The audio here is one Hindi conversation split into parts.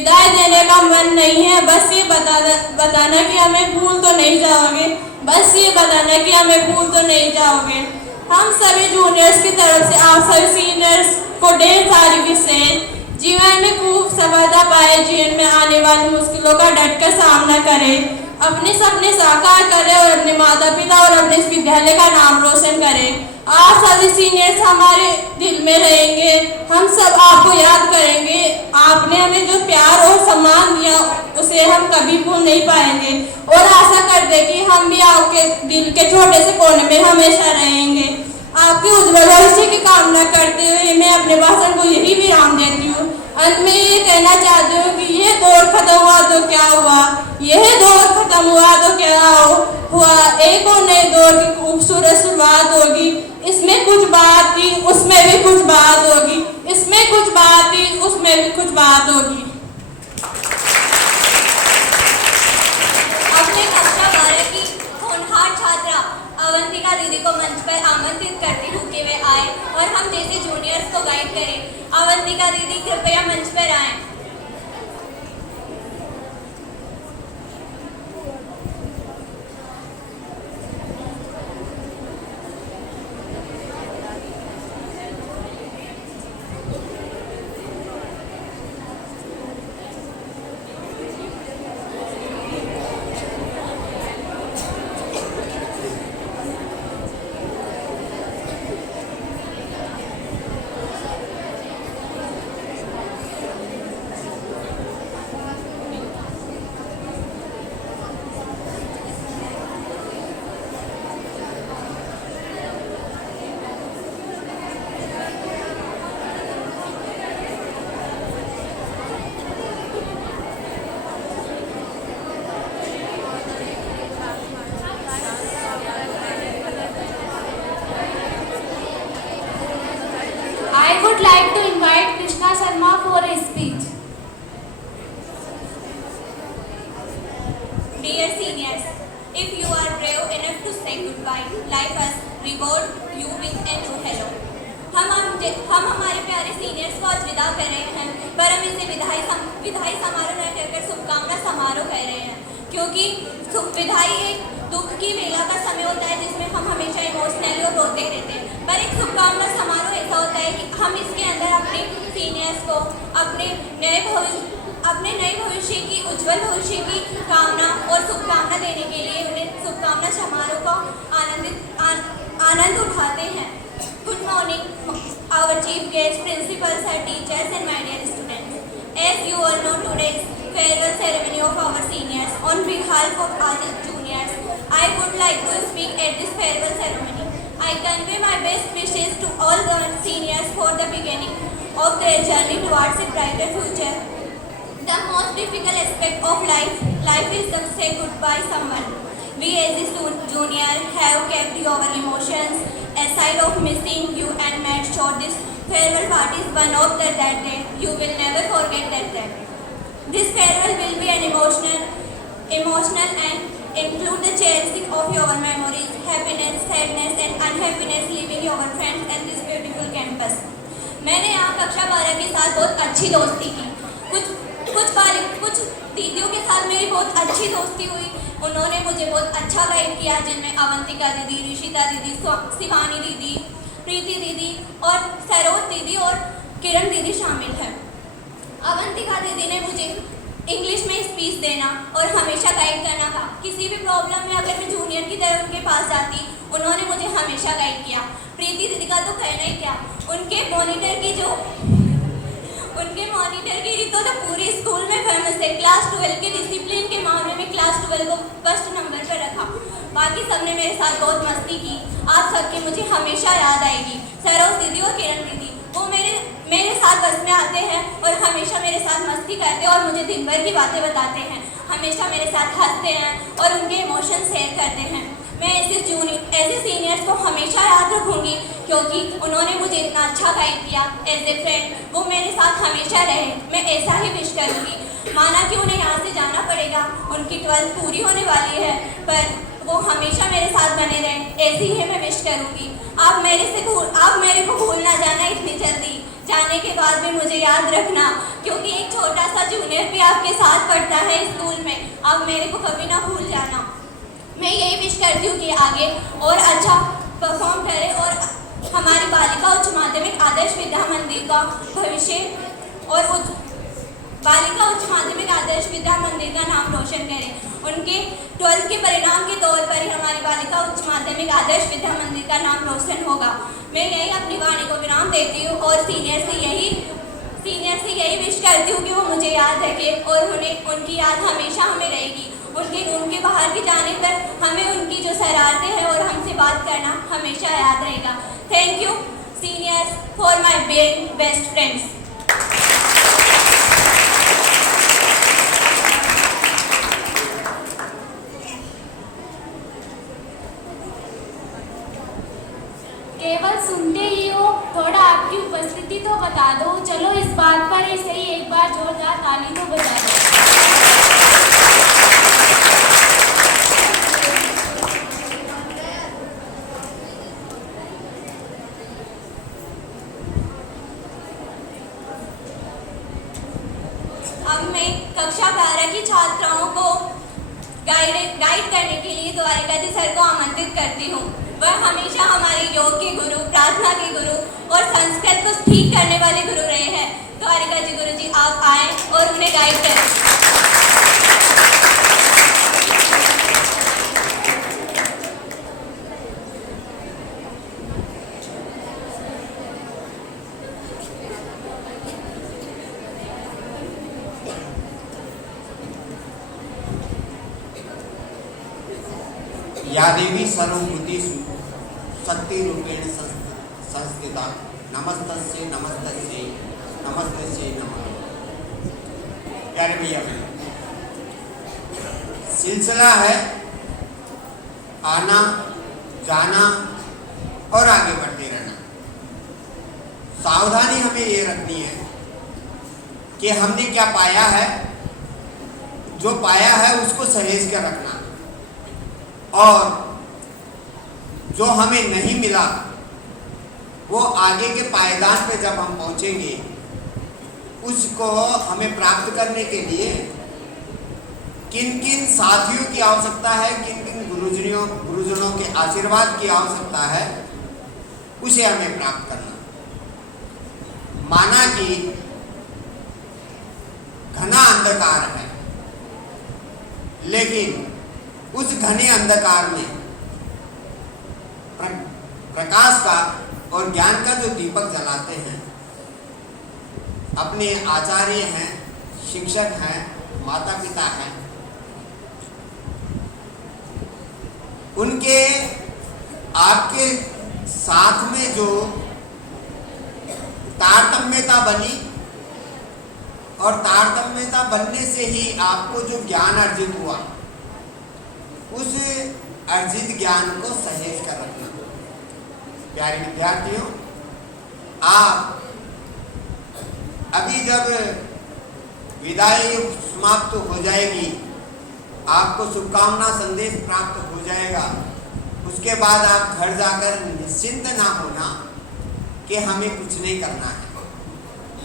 विदाई देने का मन नहीं है, बस ये बताना कि हमें भूल तो नहीं जाओगे, बस ये बताना कि हमें भूल तो नहीं जाओगे। हम सभी जूनियर्स की तरफ से आप सभी सीनियर्स को ढेर सारी विशेष। जीवन में खूब सफलता पाए, जीवन में आने वाली मुश्किलों का डटकर सामना करें, अपने सपने साकार करें और अपने माता पिता और अपने इस विद्यालय का नाम रोशन करें। आप सभी सीनियर्स हमारे दिल में रहेंगे, हम सब आपको याद करेंगे। आपने हमें जो प्यार और सम्मान दिया उसे हम कभी भूल नहीं पाएंगे और आशा करते कि हम भी आपके दिल के छोटे से कोने में हमेशा रहेंगे। आपके उज्ज्वल भविष्य की कामना करते हुए मैं अपने भाषण को यही विराम देती हूँ। अंत में ये कहना चाहती हूँ कि यह दौर खत्म हुआ तो क्या हुआ, यह दौर खत्म हुआ तो क्या हुआ, एक और नए दौर की खूबसूरत शुरुआत होगी। इसमें कुछ बात थी, उसमें भी कुछ बात होगी, इसमें कुछ बात थी, उसमें भी कुछ बात होगी। अपने कक्षा 12 की होनहार छात्रा अवंतिका दीदी को मंच पर आमंत्रित करती हूँ कि वे आए और हम जैसे जूनियर्स को गाइड करें। अवंतिका दीदी कृपया मंच पर आएं। I would like to invite Krishna Sharma for a speech. Dear seniors, if you are brave enough to say goodbye, life has reward you with a new hello. हम हमारे प्यारे सीनियर्स को आज विदा कर रहे हैं, पर हम इसे विदाई समारोह न कहकर शुभकामना समारोह कह रहे हैं, क्योंकि विदाई एक दुख की वेला का समय होता है जिसमें हम हमेशा इमोशनली और रोते रहते हैं। पर एक शुभकामना समारोह ऐसा होता है कि हम इसके अंदर अपने सीनियर्स को अपने नए भविष्य की उज्जवल भविष्य की कामना और शुभकामना देने के लिए उन्हें शुभकामना समारोह का आनंद उठाते हैं। Good morning our chief guests, principals, our teachers and my dear students. As you all know, today's farewell ceremony of our seniors. On behalf of all juniors, I would like to speak at this farewell ceremony. I convey my best wishes to all the seniors for the beginning of their journey towards a brighter future. The most difficult aspect of life is to say goodbye someone. We as a junior have kept your emotions aside of missing you and made sure this farewell party is one of that day. You will never forget that day. This farewell will be an emotional and include the cherishing of your memories, happiness, sadness and unhappiness leaving your friends and this beautiful campus. मैंने यहाँ कक्षा 12 के साथ बहुत अच्छी दोस्ती की। कुछ दीदियों के साथ मेरी बहुत अच्छी दोस्ती हुई। उन्होंने मुझे बहुत अच्छा गाइड किया, जिनमें अवंतिका दीदी, ऋषिता दीदी, शिवानी दीदी, प्रीति दीदी और सरोज दीदी और किरण दीदी शामिल है। अवंतिका दीदी ने मुझे इंग्लिश में स्पीच देना और हमेशा गाइड करना था। किसी भी प्रॉब्लम में अगर मैं जूनियर की तरह उनके पास जाती, उन्होंने मुझे हमेशा गाइड किया। प्रीति दीदी का तो कहना ही क्या, उनके मॉनिटर की रीत तो पूरे स्कूल में फेमस है। क्लास 12 के डिसिप्लिन के मामले में क्लास 12 को फर्स्ट नंबर पर रखा। बाकी सबने मेरे साथ बहुत मस्ती की। आप सबकी मुझे हमेशा याद आएगी। सरोज दीदी और किरण दीदी, वो मेरे साथ बस में आते हैं और हमेशा मेरे साथ मस्ती करते हैं और मुझे दिन भर की बातें बताते हैं। हमेशा मेरे साथ हंसते हैं और उनके इमोशन शेयर करते हैं। मैं ऐसे सीनियर्स को हमेशा याद रखूंगी, क्योंकि उन्होंने मुझे इतना अच्छा गाइड किया। एज ए फ्रेंड वो मेरे साथ हमेशा रहे, मैं ऐसा ही विश करूंगी। माना कि उन्हें यहाँ से जाना पड़ेगा, उनकी 12th पूरी होने वाली है, पर वो हमेशा मेरे साथ बने रहे, ऐसी ही मैं विश करूंगी। आप मेरे को भूल ना जाना इतनी जल्दी। जाने के बाद भी मुझे याद रखना, क्योंकि एक छोटा सा जूनियर जूनियर भी आपके साथ पढ़ता है स्कूल में, आप मेरे को कभी ना भूल जाना। मैं यही विश करती हूँ कि आगे और अच्छा परफॉर्म करे और हमारी बालिका उच्च माध्यमिक आदर्श विद्या मंदिर का भविष्य और बालिका उच्च माध्यमिक आदर्श विद्या मंदिर का नाम रोशन करें। उनके 12th के परिणाम के तौर पर ही हमारी बालिका उच्च माध्यमिक आदर्श विद्या मंदिर का नाम रोशन होगा। मैं यही अपनी वाणी को विराम देती हूँ और सीनियर से यही विश करती हूँ कि वो मुझे याद रखे और उनकी याद हमेशा हमें रहेगी। उनके बाहर की जाने पर हमें उनकी जो शरारतें हैं और हमसे बात करना हमेशा याद रहेगा। Thank you seniors for my best friends. केवल सुनते ही हो, थोड़ा आपकी उपस्थिति तो बता दो। चलो इस बात पर ही सही एक बार जोरदार ताली तो बजा दो। अब मैं कक्षा 12 की छात्राओं को गाइड करने के लिए द्वारिका जी सर को आमंत्रित करती हूँ। वह हमेशा हमारे योग के गुरु, प्रार्थना के गुरु और संस्कृत को ठीक करने वाले गुरु रहे हैं। द्वारिका जी गुरु जी आप आए और उन्हें गाइड करें। या देवी सर्वभूतेषु शक्तिरूपेण संस्थिता नमस्तस्यै नमस्तस्यै नमस्तस्यै नमः। प्यारे भैया सिलसिला है आना जाना और आगे बढ़ते रहना। सावधानी हमें ये रखनी है कि हमने क्या पाया है, जो पाया है उसको सहेज कर रखना और जो हमें नहीं मिला वो आगे के पायदान पे जब हम पहुंचेंगे उसको हमें प्राप्त करने के लिए किन किन साथियों की आवश्यकता है, किन किन गुरुजनों के आशीर्वाद की आवश्यकता है, उसे हमें प्राप्त करना। माना कि घना अंधकार है, लेकिन उस घने अंधकार में प्रकाश का और ज्ञान का जो दीपक जलाते हैं अपने आचार्य हैं, शिक्षक हैं, माता पिता हैं, उनके आपके साथ में जो तारतम्यता बनी और तारतम्यता बनने से ही आपको जो ज्ञान अर्जित हुआ उस अर्जित ज्ञान को सहेज कर रखना। प्यारे विद्यार्थियों, आप अभी जब विदाई समाप्त हो जाएगी, आपको शुभकामना संदेश प्राप्त हो जाएगा, उसके बाद आप घर जाकर निश्चिंत ना होना कि हमें कुछ नहीं करना है।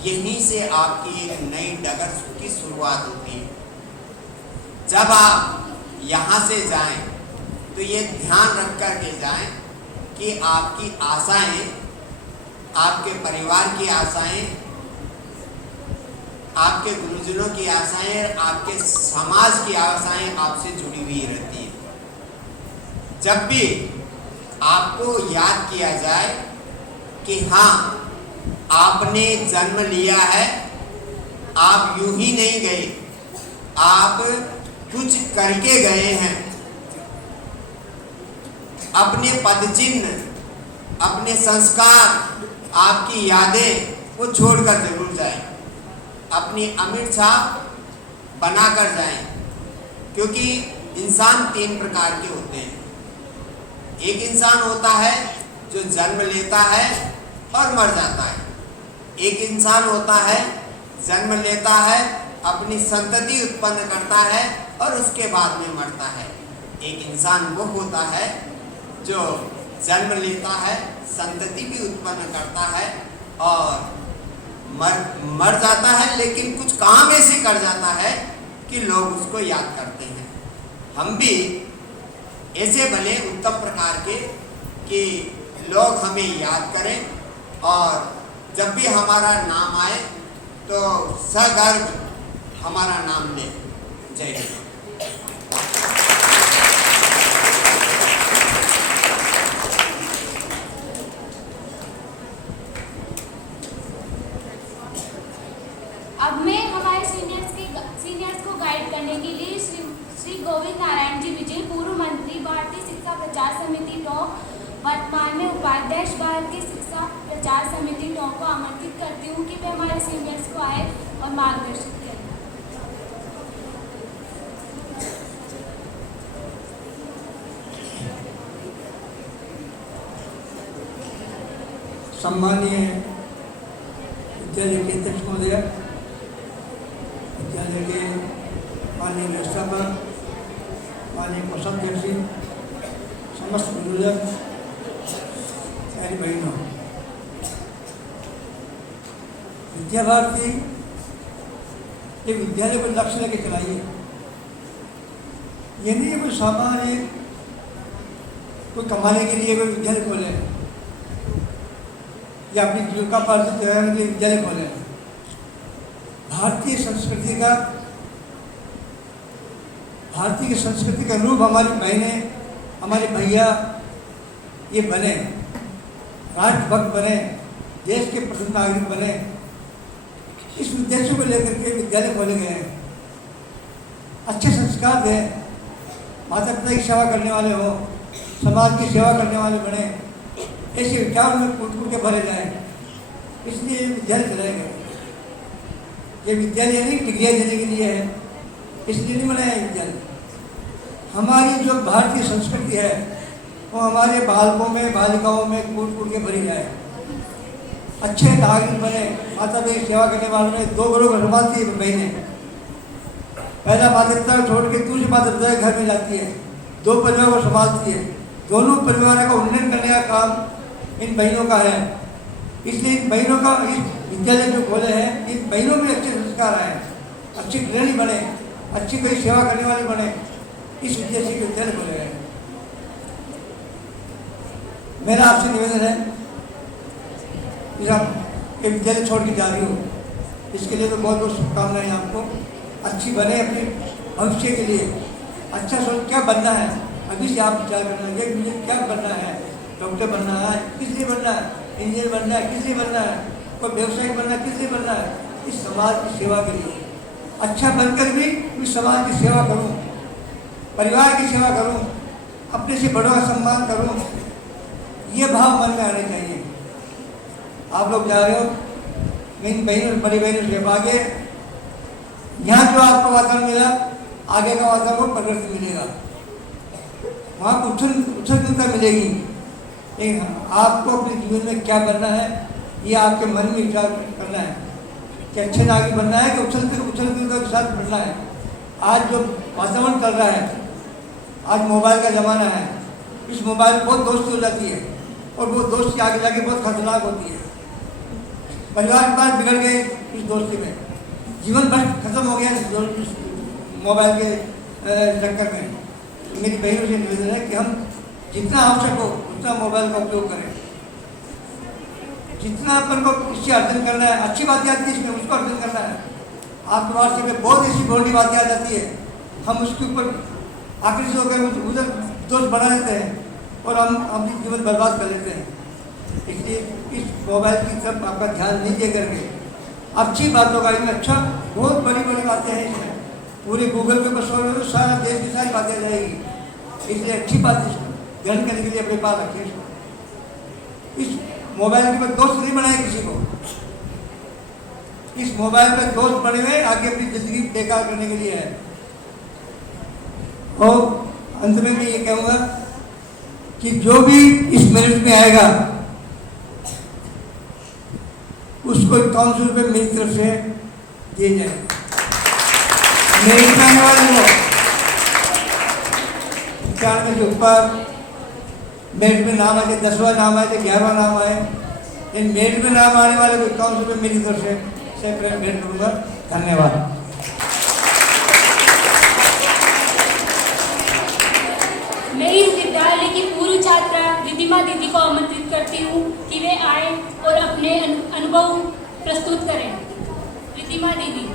यहीं से आपकी एक नई डगर की शुरुआत होती है। जब आप यहाँ से जाएं तो ये ध्यान रख कर के जाएं कि आपकी आशाएं, आपके परिवार की आशाएं, आपके गुरुजनों की आशाएं, आपके समाज की आशाएं आपसे जुड़ी हुई रहती है। जब भी आपको याद किया जाए कि हाँ आपने जन्म लिया है, आप यूं ही नहीं गए, आप कुछ करके गए हैं, अपने पद चिन्ह, अपने संस्कार, आपकी यादें वो छोड़कर जरूर जाएं, अपनी अमिट छाप बनाकर जाएं। क्योंकि इंसान 3 प्रकार के होते हैं। एक इंसान होता है जो जन्म लेता है और मर जाता है। एक इंसान होता है जन्म लेता है, अपनी संतति उत्पन्न करता है और उसके बाद में मरता है। एक इंसान वो होता है जो जन्म लेता है, संतति भी उत्पन्न करता है और मर जाता है, लेकिन कुछ काम ऐसे कर जाता है कि लोग उसको याद करते हैं। हम भी ऐसे बने उत्तम प्रकार के कि लोग हमें याद करें और जब भी हमारा नाम आए तो सगर्व हमारा नाम लें। जय हिंद। अब मैं हमारे सीनियर्स को गाइड करने के लिए श्री गोविंद नारायण जी विजय, पूर्व मंत्री, भारतीय शिक्षा प्रचार समिति टॉप, वर्तमान में उपाध्यक्ष, भारतीय शिक्षा प्रचार समिति टॉप को आमंत्रित करती हूँ कि वे हमारे सीनियर्स को आए और मार्गदर्शित करें। सम्मानीय विद्यालय के अध्यक्ष महोदय, विद्यालय के माननीय व्यवस्थापक, माननीय कोषाध्यक्ष जी, समस्त नियोजक, मेरी बहनों, विद्या भारती ये विद्यालय को लक्ष्य लेके चलाइए। ये नहीं है कोई सामान्य कोई कमाने के लिए कोई विद्यालय खोले या अपनी जीविका पार्जित करने के लिए विद्यालय खोले। भारतीय संस्कृति का रूप हमारी बहनें, हमारे भैया ये बने, राष्ट्रभक्त बने, देश के प्रथम नागरिक बने। इस उद्देश्य को लेकर के विद्यालय खोले गए हैं। अच्छे संस्कार दें, माता पिता की सेवा करने वाले हों, समाज की सेवा करने वाले बने, ऐसे विचार में कूट के भरे जाएं। इसलिए विद्यालय चलाए गए। ये विद्यालय नहीं डिग्रियाँ देने के लिए है, इसलिए नहीं बनाया विद्यालय। हमारी जो भारतीय संस्कृति है वो हमारे बालकों में, बालिकाओं में कूट के भरी जाए। अच्छे नागरिक बने, माता पिता की सेवा करने वालों में 2 गुरु को संभालती है बहनें। पहला माता पिता को छोड़ के दूसरी माता पिता के घर में जाती है, 2 परिवार को संभालती है। दोनों परिवारों का उन्नयन करने का काम इन बहनों का है। इसलिए इन बहनों का इस विद्यालय जो खोले हैं, इन बहनों में अच्छे संस्कार आए, अच्छी गृहिणी बने, अच्छी कोई सेवा करने वाले बने, इस उद्देश्य के विद्यालय खोले हैं। मेरा आपसे निवेदन है कि आप ये विद्यालय छोड़ के जा रही हो, इसके लिए तो बहुत बहुत शुभकामनाएं आपको। अच्छी बने अपने भविष्य के लिए, अच्छा सोच क्या बनना है, अभी से आप विचार करना है। मुझे क्या बनना है, डॉक्टर बनना है, किस लिए बनना है, इंजीनियर बनना है, किस लिए बनना है, कोई व्यवसायिक बनना है, किस लिए बनना है, इस समाज की सेवा के लिए। अच्छा बनकर भी इस समाज की सेवा करूं, परिवार की सेवा करूं, अपने से बड़ों का सम्मान करूं, ये भाव मन में आने चाहिए। आप लोग जा रहे हो, इन बहनों, बड़ी बहनों से आगे, यहाँ जो आपको वातावरण मिला, आगे का वातावरण परिवर्तन मिलेगा, वहाँ पर उछलता मिलेगी। लेकिन आपको अपने जीवन में क्या बनना है, ये आपके मन में विचार करना है कि अच्छे नागरिक बनना है कि उछलते के साथ बढ़ना है। आज जो वातावरण चल रहा है, आज मोबाइल का ज़माना है, इस मोबाइल में बहुत दोस्ती हो जाती है और वो दोस्ती आगे जाके बहुत खतरनाक होती है। परिवार के पास बिगड़ गए इस दोस्ती में, जीवन भर खत्म हो गया इस मोबाइल के चक्कर में। मेरी बहनों से निवेदन है कि हम जितना आवश्यक हो उतना मोबाइल का उपयोग करें। जितना अपन को इससे अर्जन करना है, अच्छी बातें आती है इसमें, उसको अर्जन करना है। आपके वाट्सएप में बहुत ऐसी बोली बातें आ जाती है, हम उसके ऊपर आकर्षित होकर उधर दोस्त बना लेते हैं और हम अपनी जीवन बर्बाद कर लेते हैं। इसलिए इस मोबाइल की तरफ आपका ध्यान नहीं दे करके अच्छी बातों का, इसमें अच्छा बहुत बड़ी बातें हैं इसमें। पूरे गूगल पे बस तो सारा देश की सारी बातें रहेगी, इसलिए अच्छी बात ग्रहण करने के लिए अपने पास रखें। इस मोबाइल के बाद दोस्त नहीं बनाए किसी को, इस मोबाइल में दोस्त बने हुए आगे अपनी जिंदगी बेकार करने के लिए है। और अंत में मैं ये कहूँगा कि जो भी इस मेरिट में आएगा उसको 51 रुपये मेरी तरफ से दिए जाएंगे। मेरिट में आने वाले हो 95 के ऊपर मेरिट में नाम आए, 10वां नाम आए, 11वां नाम आए, इन मेरिट में नाम आने वाले को 51 रुपये मेरी तरफ से सेपरेट भेंट करूँगा। धन्यवाद। मैं इस विद्यालय की पूर्व छात्रा रिद्धिमा दीदी को आमंत्रित करती हूँ कि वे आए और अपने अनुभव प्रस्तुत करें। रिद्धिमा दीदी।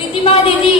रिद्धिमा दीदी।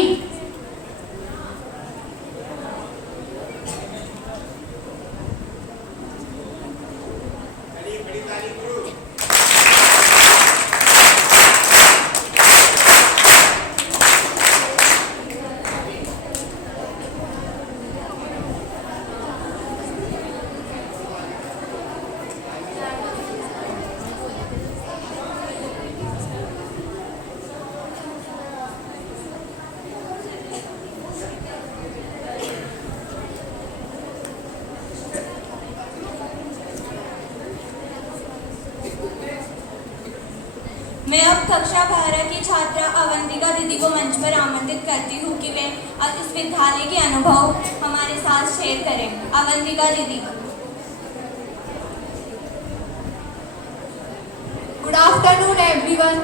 मैं अब कक्षा 12 की छात्रा अवंतिका दीदी को मंच पर आमंत्रित करती हूँ कि वे अब इस विद्यालय के अनुभव हमारे साथ शेयर करें। अवंतिका दीदी। Good afternoon everyone.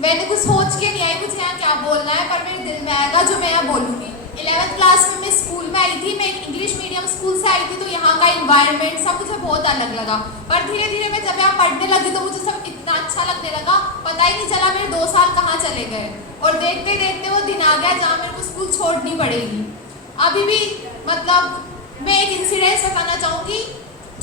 मैंने कुछ सोच के नहीं आई मुझे यहाँ क्या बोलना है, पर मेरे दिल में आएगा जो मैं यहाँ बोलूँगी। 11th क्लास में मैं स्कूल में आई थी, मैं एक इंग्लिश मीडियम स्कूल से आई थी, तो यहाँ का इन्वायरमेंट सब मुझे बहुत अलग लगा। पर धीरे धीरे मैं जब यहाँ पढ़ने लगी तो मुझे सब इतना अच्छा लगने लगा, पता ही नहीं चला मेरे 2 साल कहाँ चले गए। और देखते देखते वो दिन आ गया जहाँ मेरे को स्कूल छोड़नी पड़ेगी। अभी भी मतलब मैं एक इंसिडेंट बताना चाहूँगी।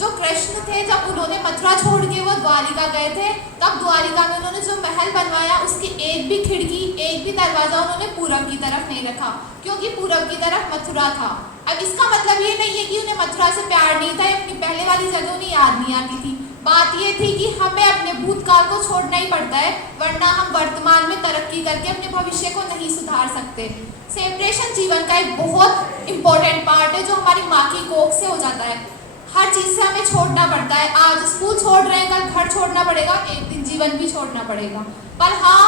जो कृष्ण थे जब उन्होंने मथुरा छोड़ के वो द्वारिका गए थे, तब द्वारिका में उन्होंने जो महल बनवाया उसकी एक भी खिड़की एक भी दरवाजा उन्होंने पूरब की तरफ नहीं रखा, क्योंकि पूरब की तरफ मथुरा था। अब इसका मतलब ये नहीं है कि उन्हें मथुरा से प्यार नहीं था, अपनी पहले वाली जगह उन्हें याद नहीं आती थी। बात ये थी कि हमें अपने भूतकाल को छोड़ना ही पड़ता है, वरना हम वर्तमान में तरक्की करके अपने भविष्य को नहीं सुधार सकते। सेपरेशन जीवन का एक बहुत इंपॉर्टेंट पार्ट है जो हमारी माँ की कोख से हो जाता है। हर चीज़ से हमें छोड़ना पड़ता है। आज स्कूल छोड़ रहे हैं, कल घर छोड़ना पड़ेगा, एक दिन जीवन भी छोड़ना पड़ेगा। पर हाँ,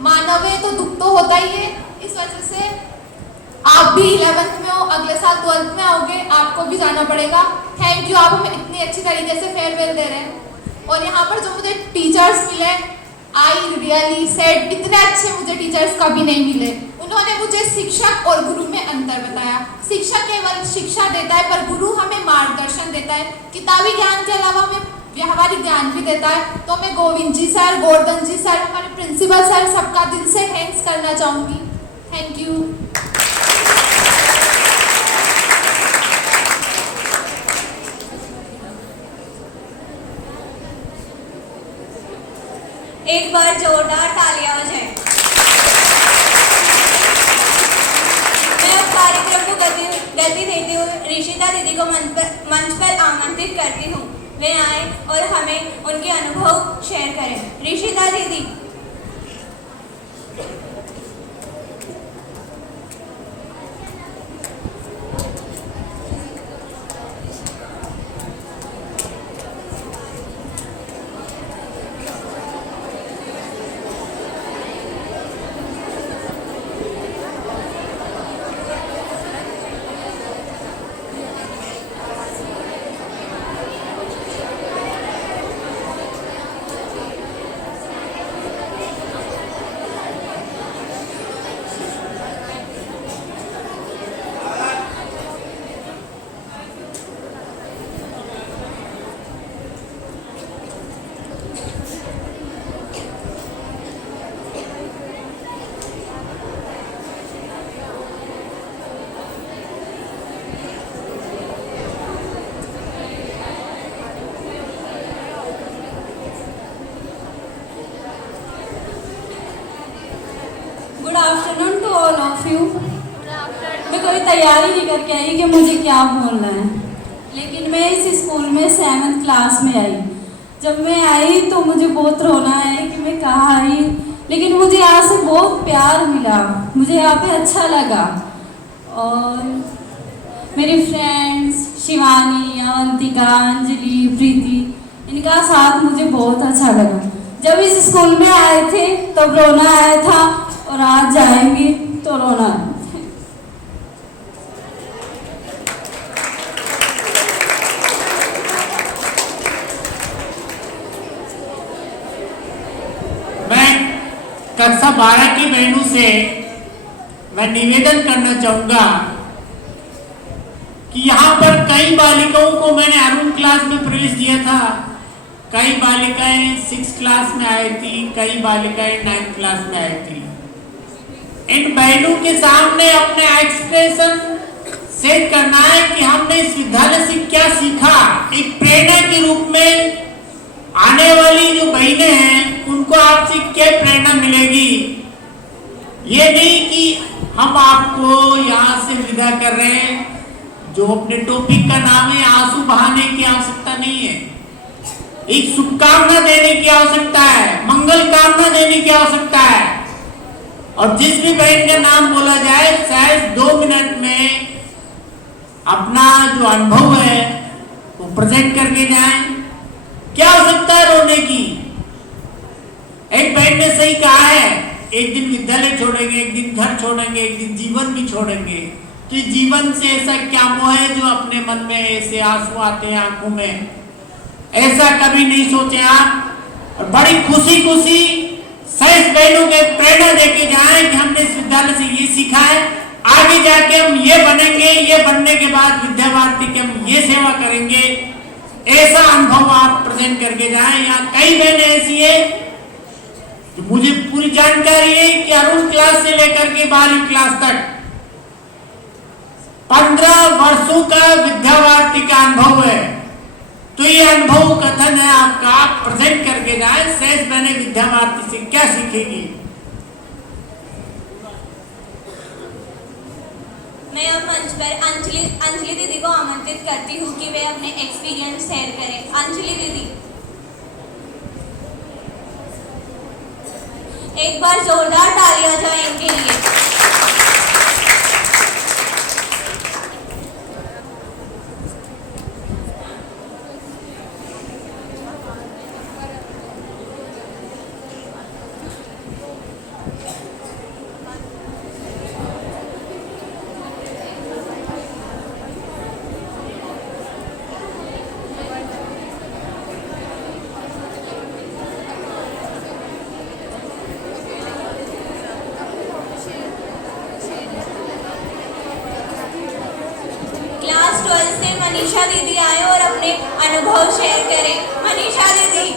मानव है तो दुख तो होता ही है। इस वजह से आप भी 11th में हो, अगले साल 12th में आओगे, आपको भी जाना पड़ेगा। थैंक यू, आप हमें इतनी अच्छी तरीके से फेयरवेल दे रहे हैं। और यहाँ पर जो मुझे टीचर्स मिले, आई रियली सैड, इतने अच्छे मुझे टीचर्स कभी नहीं मिले। उन्होंने मुझे शिक्षक और गुरु में अंतर बताया। शिक्षक केवल शिक्षा देता है, पर गुरु हमें मार्गदर्शन देता है। किताबी ज्ञान के अलावा हमें व्यवहारिक ज्ञान भी देता है। तो मैं गोविंद जी सर, गोवर्धन जी सर, हमारे प्रिंसिपल सर, सबका दिल से थैंक्स करना चाहूँगी। Thank you. एक बार जोरदार तालियां हो जाए। मैं अब कार्यक्रम को गति देती हूँ ऋषिता दीदी को मंच पर आमंत्रित करती हूँ। वे आए और हमें उनके अनुभव शेयर करें। ऋषिता दीदी। Good afternoon to all of you. मैं कोई तैयारी नहीं करके आई कि मुझे क्या बोलना है। मैं इस स्कूल में 7th क्लास में आई। जब मैं आई तो मुझे बहुत रोना है कि मैं कहाँ आई, लेकिन मुझे यहाँ से बहुत प्यार मिला, मुझे यहाँ पे अच्छा लगा। और मेरी फ्रेंड्स शिवानी, अवंतिका, अंजलि, प्रीति, इनका साथ मुझे बहुत अच्छा लगा। जब इस स्कूल में आए थे तब रोना आया था और आज जाएंगे तो रोना है। कक्षा 12 की बहनों से मैं निवेदन करना चाहूंगा कि यहाँ पर कई बालिकाओं को मैंने अरुण क्लास में प्रवेश दिया था। कई बालिकाएं 6 क्लास में आई थी, कई बालिकाएं 9th क्लास में आई थी। इन बहनों के सामने अपने एक्सप्रेशन सेट करना है कि हमने इस विद्यालय से क्या सीखा। एक प्रेरणा के रूप में आने वाली जो बहनें हैं उनको आपसे क्या प्रेरणा मिलेगी। ये नहीं कि हम आपको यहाँ से विदा कर रहे हैं। जो अपने टॉपिक का नाम है, आंसू बहाने की आवश्यकता नहीं है, एक शुभकामना देने की आवश्यकता है, मंगल कामना देने की आवश्यकता है। और जिस भी बहन का नाम बोला जाए शायद 2 मिनट में अपना जो अनुभव है वो प्रेजेंट करके जाएं। क्या आवश्यकता है रोने की। एक बहन ने सही कहा है, एक दिन विद्यालय छोड़ेंगे, एक दिन घर छोड़ेंगे, एक दिन जीवन भी छोड़ेंगे। तो जीवन से ऐसा क्या मोह है जो अपने मन में ऐसे आंसू आते हैं आंखों में। ऐसा कभी नहीं सोचे आप। और बड़ी खुशी खुशी सही बहनों के प्रेरणा देके जाएं कि हमने इस विद्यालय से ये सीखा है, आगे जाके हम ये बनेंगे, ये बनने के बाद विद्या भारती की हम ये सेवा करेंगे। ऐसा अनुभव आप प्रेजेंट करके जाएं। यहाँ कई बहनें ऐसी है तो मुझे पूरी जानकारी है कि अरुण क्लास से लेकर के 12वीं क्लास तक 15 वर्षों का विद्या भारती का अनुभव है। तो ये अनुभव कथन है आपका, आप प्रेजेंट करके जाए। शेष बहनें विद्या भारती से क्या सीखेगी। मैं अब मंच पर अंजलि दीदी को आमंत्रित करती हूँ कि वे अपने एक्सपीरियंस शेयर करें। अंजलि दीदी, एक बार जोरदार तालियां हो जाए इनके लिए। क्लास 12 से मनीषा दीदी आए और अपने अनुभव शेयर करें। मनीषा दीदी।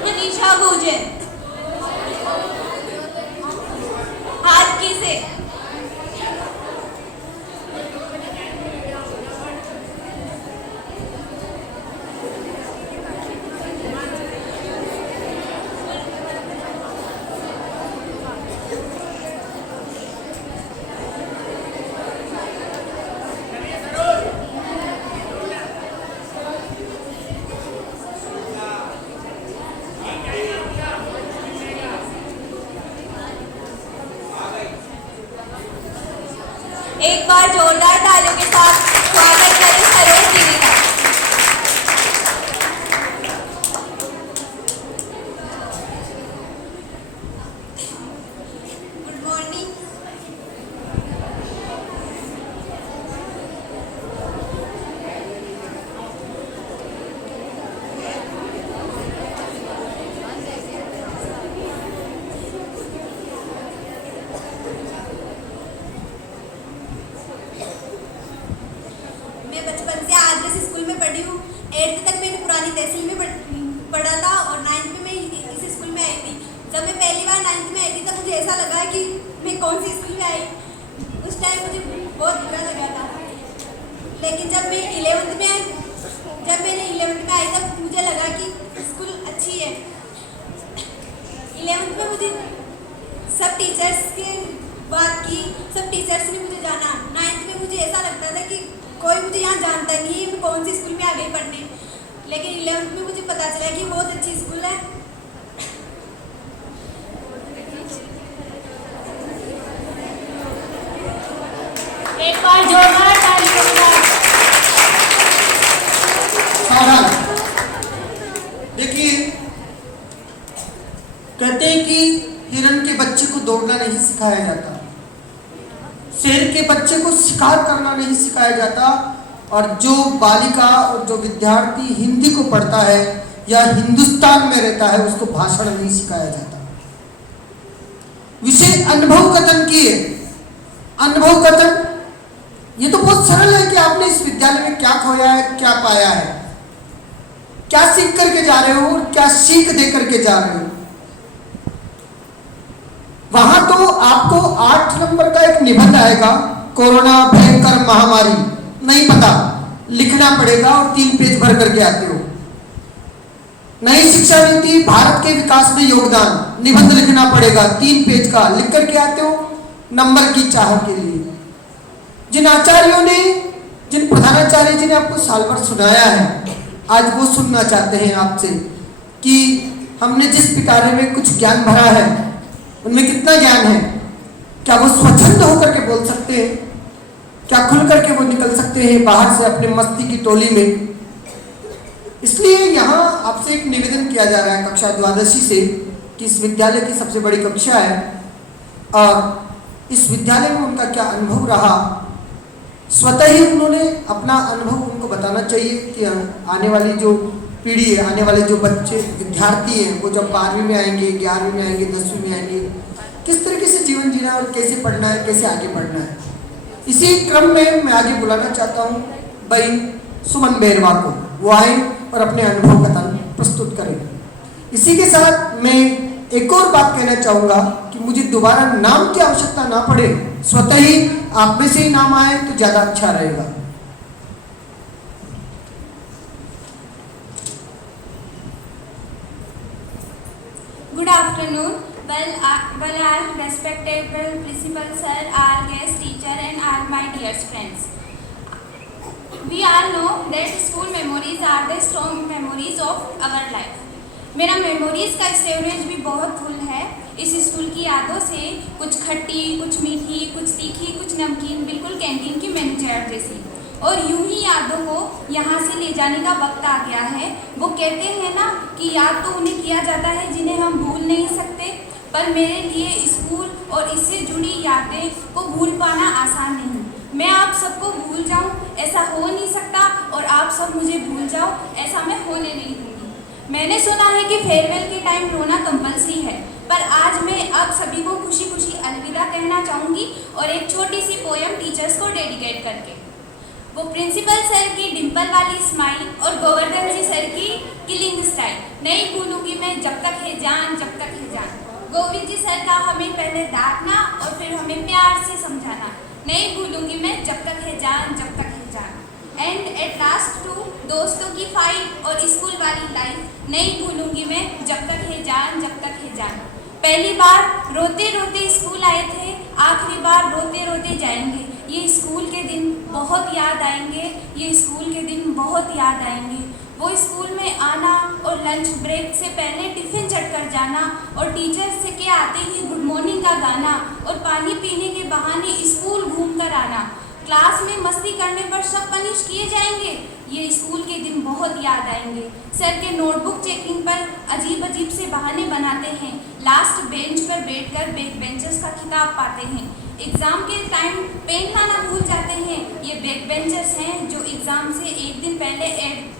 मनीषा भूजन, हाथ की से। एक बार जोरदार तालियों के साथ स्वागत करें सरोज दीदी का। Good morning. मैं बचपन से आदर्श स्कूल में पढ़ी हूँ। 8th तक मैंने पुरानी तहसील में पढ़ा था और 9th में मैं इस स्कूल में आई थी। जब मैं पहली बार 9th में आई थी तब मुझे ऐसा लगा कि मैं कौन सी स्कूल में आई। उस टाइम मुझे बहुत बुरा लगा था। लेकिन जब मैं 11th में आई तब मुझे लगा कि स्कूल अच्छी है। 11th में मुझे सब टीचर्स की बात की, सब टीचर्स ने मुझे जाना। 9th में मुझे ऐसा लगता था कि कोई मुझे यहाँ जानता नहीं है, मैं कौन सी स्कूल में आ गई पढ़ने। लेकिन 11th में मुझे पता चला कि बहुत अच्छी स्कूल है। एक बार जोरदार ताली बजाएं। सावधान, देखिए कहते हैं कि हिरण के बच्चे को दौड़ना नहीं सिखाया जाता, शेर के बच्चे को शिकार करना नहीं सिखाया जाता, और जो बालिका और जो विद्यार्थी हिंदी को पढ़ता है या हिंदुस्तान में रहता है उसको भाषण नहीं सिखाया जाता। विषय अनुभव कथन की है। अनुभव कथन ये तो बहुत सरल है कि आपने इस विद्यालय में क्या खोया है, क्या पाया है, क्या सीख करके जा रहे हो और क्या सीख दे करके जा रहे हो। वहां तो आपको 8 नंबर का एक निबंध आएगा, कोरोना भयंकर महामारी, नहीं पता, लिखना पड़ेगा और 3 पेज भर करके आते हो। नई शिक्षा नीति, भारत के विकास में योगदान, निबंध लिखना पड़ेगा 3 पेज का, लिख करके आते हो नंबर की चाह के लिए। जिन आचार्यों ने, जिन प्रधानाचार्य जी ने आपको साल भर सुनाया है, आज वो सुनना चाहते हैं आपसे कि हमने जिस पिटारे में कुछ ज्ञान भरा है उनमें कितना ज्ञान है। क्या वो स्वच्छंद होकर के बोल सकते हैं? क्या खुल करके वो निकल सकते हैं बाहर से अपने मस्ती की टोली में? इसलिए यहाँ आपसे एक निवेदन किया जा रहा है कक्षा 12वीं से कि इस विद्यालय की सबसे बड़ी कक्षा है और इस विद्यालय में उनका क्या अनुभव रहा, स्वतः ही उन्होंने अपना अनुभव उनको बताना चाहिए कि आने वाली जो पीढ़ी है, आने वाले जो बच्चे विद्यार्थी हैं, वो जब 12वीं में आएंगे, 11वीं में आएंगे, 10वीं में आएंगे, किस तरीके से जीवन जीना है और कैसे पढ़ना है, कैसे आगे बढ़ना है। इसी क्रम में मैं आगे बुलाना चाहता हूँ बहन सुमन बेरवा को, वो आए और अपने अनुभव कथन प्रस्तुत करें। इसी के साथ मैं एक और बात कहना चाहूँगा कि मुझे दोबारा नाम की आवश्यकता ना पड़े, स्वतः ही आप में से ही नाम आए तो ज़्यादा अच्छा रहेगा। Good afternoon. Well, our respectable principal sir, our guest teacher, and all my dear friends. We all know that school memories are the strong memories of our life. मेरा मेमोरीज का स्टोरेज भी बहुत फुल है इस स्कूल की यादों से, कुछ खट्टी, कुछ मीठी, कुछ तीखी, कुछ नमकीन, बिल्कुल कैंटीन की मेनू चार्ट जैसी। और यूं ही यादों को यहाँ से ले जाने का वक्त आ गया है। वो कहते हैं ना कि याद तो उन्हें किया जाता है जिन्हें हम भूल नहीं सकते, पर मेरे लिए स्कूल और इससे जुड़ी यादें को भूल पाना आसान नहीं। मैं आप सबको भूल जाऊं ऐसा हो नहीं सकता, और आप सब मुझे भूल जाओ ऐसा मैं होने नहीं दूंगी। मैंने सुना है कि फेयरवेल के टाइम रोना कंपल्सरी है, पर आज मैं आप सभी को खुशी खुशी अलविदा कहना चाहूँगी और एक छोटी सी पोयम टीचर्स को डेडिकेट करके। वो प्रिंसिपल सर की डिम्पल वाली स्माइल और गोवर्धन जी सर की किलिंग स्टाइल नहीं भूलूंगी मैं जब तक है जान, जब तक है जान। गोविंद जी सर का हमें पहले डांटना और फिर हमें प्यार से समझाना नहीं भूलूंगी मैं जब तक है जान, जब तक है जान। एंड एट लास्ट टू दोस्तों की फाइट और स्कूल वाली लाइफ नहीं भूलूंगी मैं जब तक है जान, जब तक है जान। पहली बार रोते रोते स्कूल आए थे, आखिरी बार रोते रोते जाएंगे। ये स्कूल के दिन बहुत याद आएंगे, ये स्कूल के दिन बहुत याद आएंगे। वो स्कूल में आना और लंच ब्रेक से पहले टिफ़िन चढ़ कर जाना और टीचर से के आते ही गुड मॉर्निंग का गाना और पानी पीने के बहाने स्कूल घूम कर आना। क्लास में मस्ती करने पर सब पनिश किए जाएंगे। ये स्कूल के दिन बहुत याद आएंगे। सर के नोटबुक चेकिंग पर अजीब अजीब से बहाने बनाते हैं। लास्ट बेंच पर बैठकर बैक बेंचर्स का खिताब पाते हैं। एग्ज़ाम के टाइम पेन लाना भूल जाते हैं। ये बैक बेंचर्स हैं जो एग्ज़ाम से एक दिन पहले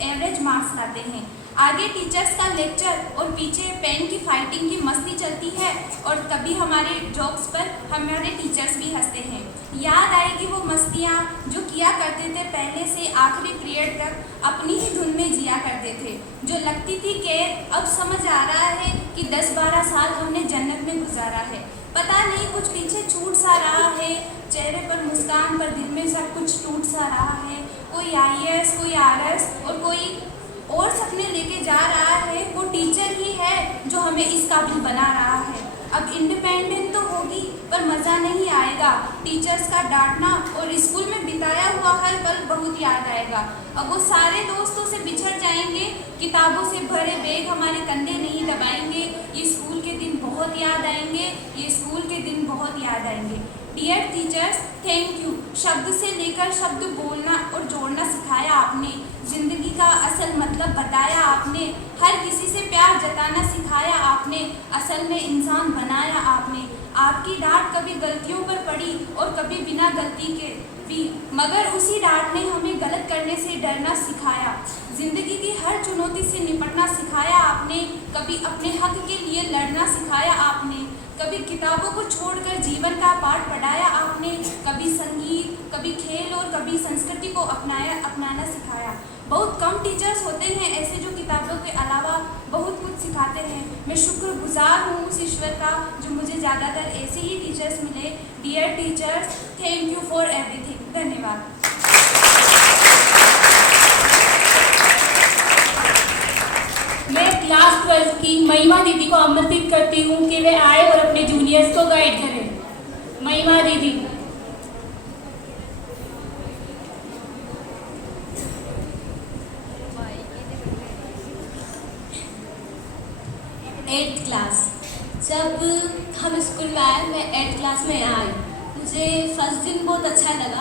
एवरेज मार्क्स लाते हैं। आगे टीचर्स का लेक्चर और पीछे पेन की फाइटिंग की मस्ती चलती है और कभी हमारे जोक्स पर हमारे टीचर्स भी हंसते हैं। याद आएगी वो मस्तियाँ जो किया करते थे पहले से आखिरी पीरियड तक अपनी ही धुन में जिया करते थे, जो लगती थी कि अब समझ आ रहा है कि 10-12 साल हमने जन्नत में गुजारा है। पता नहीं कुछ पीछे छूट सा रहा है, चेहरे पर मुस्कान पर दिल में सब कुछ टूट सा रहा है। कोई IAS, कोई RS और कोई और सपने लेके जा रहा है। वो टीचर ही है जो हमें इस काबिल बना रहा है। अब इंडिपेंडेंट तो होगी पर मज़ा नहीं आएगा। टीचर्स का डांटना और स्कूल में बिताया हुआ हर पल बहुत याद आएगा। अब वो सारे दोस्तों से बिछड़ जाएंगे, किताबों से भरे बैग हमारे कंधे नहीं दबाएंगे। ये स्कूल के दिन बहुत याद आएंगे, ये स्कूल के दिन बहुत याद आएंगे। Dear teachers, thank you. शब्द से लेकर शब्द बोलना और जोड़ना सिखाया आपने, ज़िंदगी का असल मतलब बताया आपने, हर किसी से प्यार जताना सिखाया आपने, असल में इंसान बनाया आपने। आपकी डांट कभी गलतियों पर पड़ी और कभी बिना गलती के भी, मगर उसी डांट ने हमें गलत करने से डरना सिखाया। ज़िंदगी की हर चुनौती से निपटना सिखाया आपने, कभी अपने हक के लिए लड़ना सिखाया आपने, कभी किताबों को छोड़कर जीवन का पाठ पढ़ाया आपने, कभी संगीत, कभी खेल और कभी संस्कृति को अपनाना सिखाया। बहुत कम टीचर्स होते हैं ऐसे जो किताबों के अलावा बहुत कुछ सिखाते हैं। मैं शुक्रगुजार हूँ उस ईश्वर का जो मुझे ज़्यादातर ऐसे ही टीचर्स मिले। Dear teachers, thank you for everything. धन्यवाद। मैं क्लास 12 की महिमा दीदी को आमंत्रित करती हूँ कि वे आए और अपने जूनियर्स को गाइड करें। महिमा दीदी। Eighth class. जब हम स्कूल में आए, मैं 8th क्लास में आई। मुझे फर्स्ट दिन बहुत अच्छा लगा